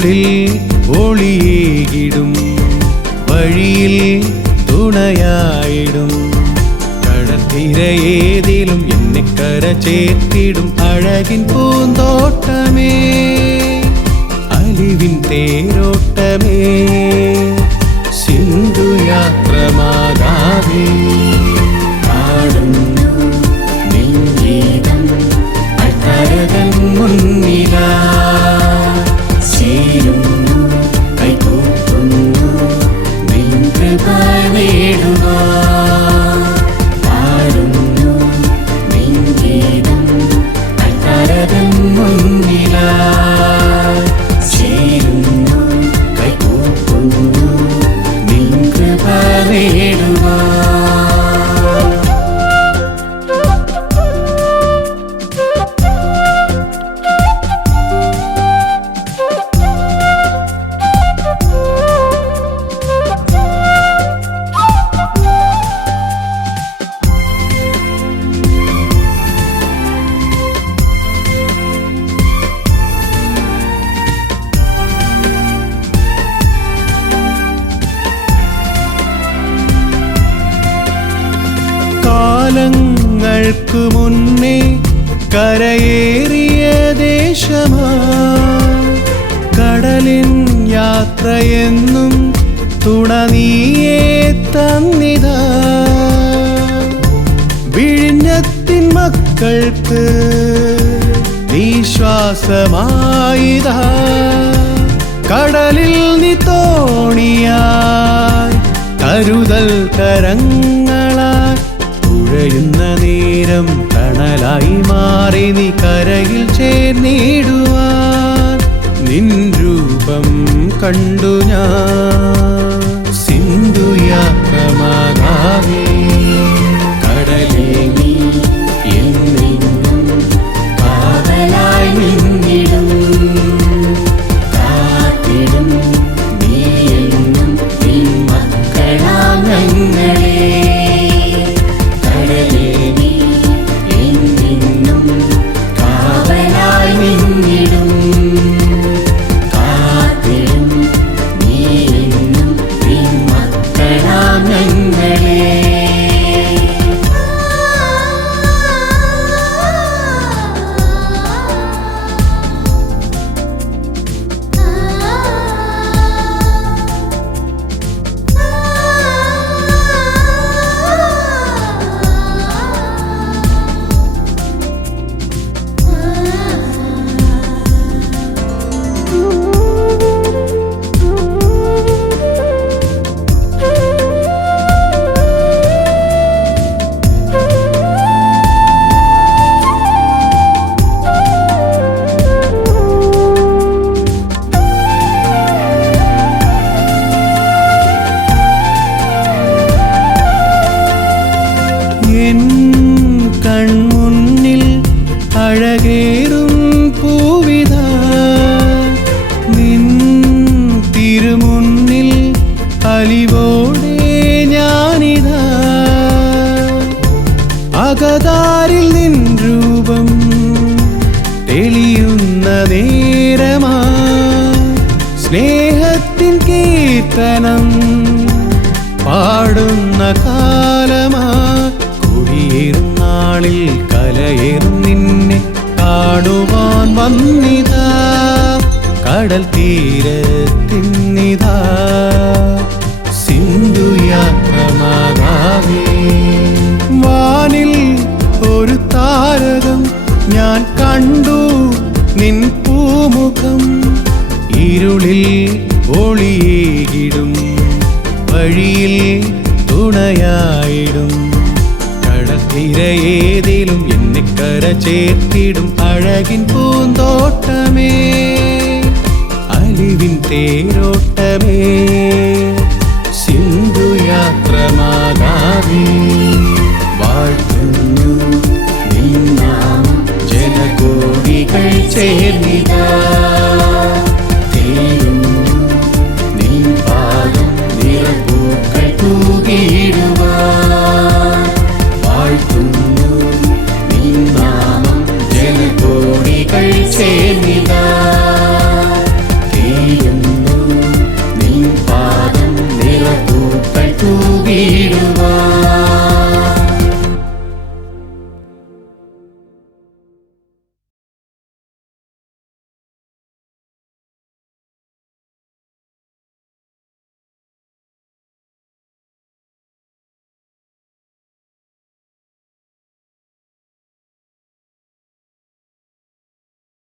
ഇരുളിൽ ഒളിയേകിടും. വഴിയിൽ തുണയായിടും. കടത്തിരയേതിലും എന്നെ കര ചേർത്തിടും അഴകിൻ പൂന്തോട്ടമേ അലിവിൻ തേരോട്ടമേ അൾത്താരതൻ മുന്നിലാ. കാലങ്ങൾക്കു മുന്നേ കരയേറിയ ദേശമാ. കടലിൻ യാത്രയെന്നും തുണ നീയേ തന്നിതാ. വിഴിഞ്ഞത്തിൻ മക്കൾക്ക് വിശ്വാസമായിത കടലിൽ നീ തോണിയായി കരുതൽ കരങ്ങളായി നേരം തണലായി മാറി നീ കരയിൽ ചേർന്നിടുവാൻ. നിൻ രൂപം കണ്ടു ഞാൻ. സിന്ധു അകതാരിൽ നിൻ രൂപം തെളിയുന്ന നേരമാ. സ്നേഹത്തിൻ കീർത്തനം പാടുന്ന കാലമാ. കുടിയേറും നാളിൽ കലയേറും നിന്നെ കാണുവാൻ വന്നിതാ. കടൽ തീരത്തിന്നിതാ ഞാൻ കണ്ടു നിൻ പൂമുഖം. ഇരുളിൽ ഒളിയേകിടും. വഴിയിൽ തുണയായിടും. കടത്തിരയേതിലും എന്നെ കര ചേർത്തിടും അഴകിൻ പൂന്തോട്ടമേ അലിവിൻ തേരോട്ടമേ.